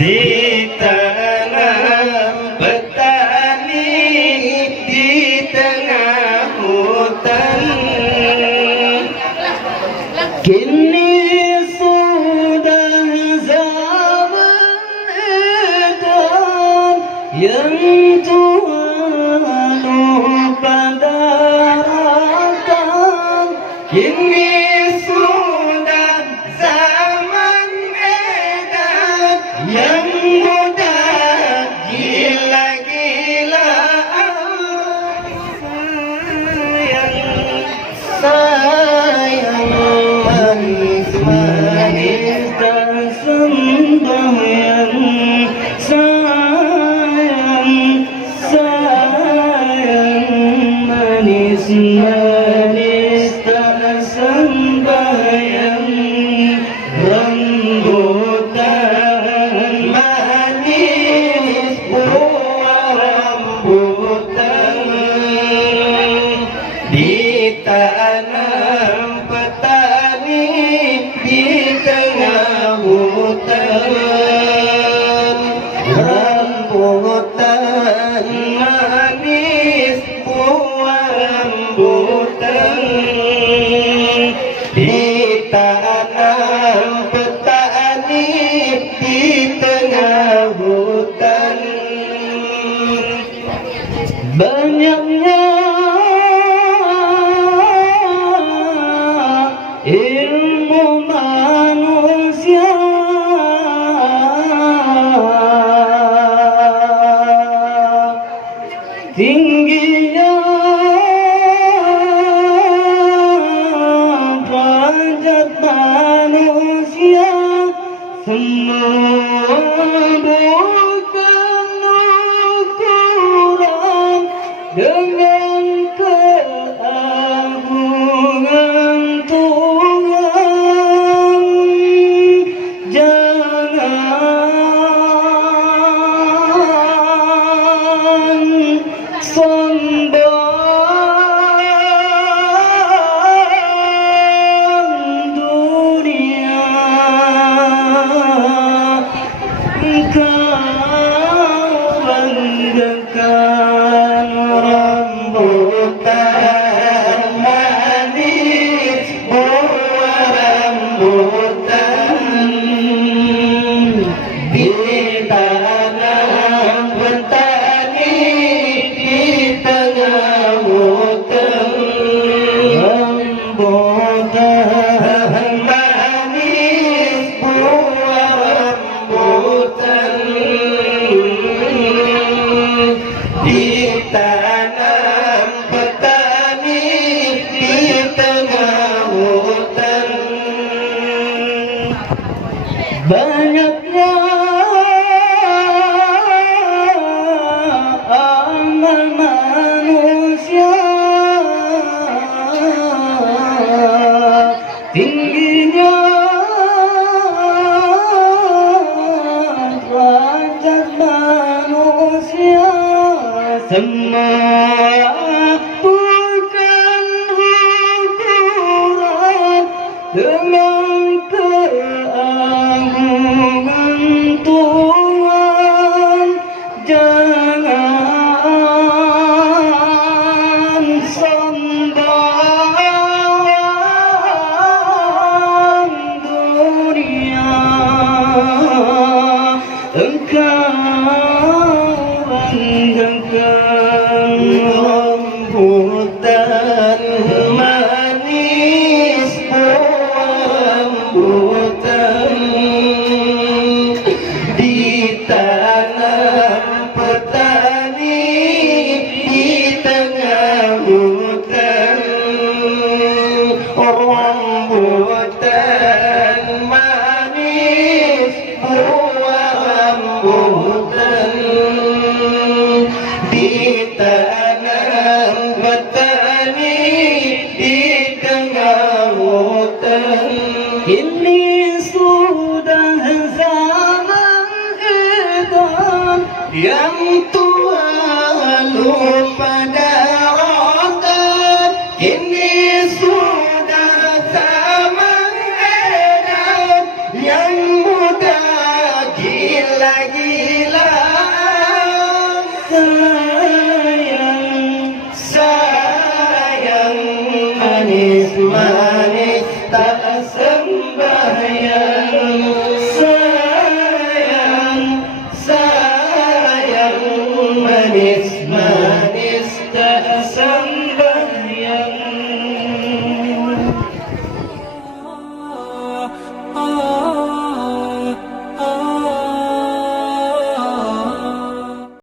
di tanah petani, di tengah hutan. Kini sudah zaman edan yang Tuhan pada akan. Kini sudah zaman edan yang muda gila-gilaan. Sayang manis-manis tak sembahyang. Sayang manis-manis tak sembahyang. Rambutan manis buah rambutan di tanah petani, di tengah hutan. Rambutan manis buah rambutan di tanah petani, di tengah hutan. Banyaknya ilmu manusia, tingginya derajat manusia. Semua bukan ukuran dengan keagungan Tuhan. Jangan sombong dunia, engkau banggakan rambutan manis buah rambutan di tanah petani, di tengah hutan. Rambutan manis buah rambutan di tanah petani, di tengah hutan. Banyaknya amal manusia, tingginya derajat manusia. Semua bukan ukuran dengan keagungan Tuhan. Jangan sombong dunia, engkau banggakan rambutan manis buah rambutan di tanah petani, di tengah hutan. Rambutan manis buah rambutan di tanah petani, di tengah hutan. Kini sudah zaman edan yang Tuhan pada akan. Kini sudah zaman edan yang muda gila hilang. Sayang manis-manis tak sembahyang. Sayang manis-manis